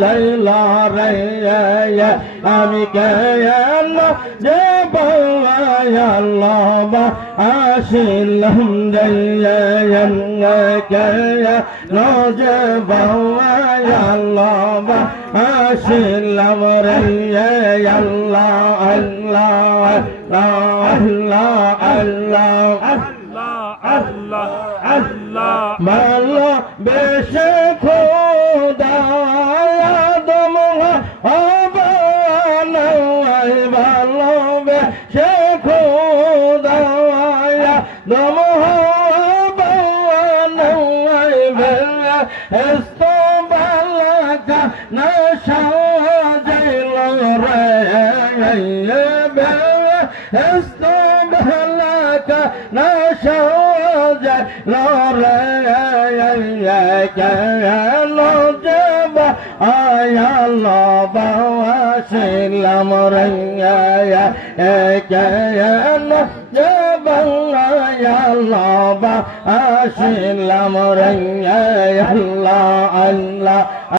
যাইলা রে আমি কেন যে আল্লাহ আসিলাম কেন যে আল্লাহ আসিলাম রে আল্লাহ আল্লাহ আল্লাহ আল্লাহ আল্লাহ আল্লাহ ভালো বেশে খোদা আদম হবানাই ভালো বেশে খোদা আদম হবানাই বেস্তো বালাকা না সাজাইল রে বেস্তো বালাকা না সাজাইল রে কেন যাব আয়াল্লাহ বাসিলাম রে কেন যাব আয়াল্লাহ বাসিলাম রে আল্লাহ আল্লাহ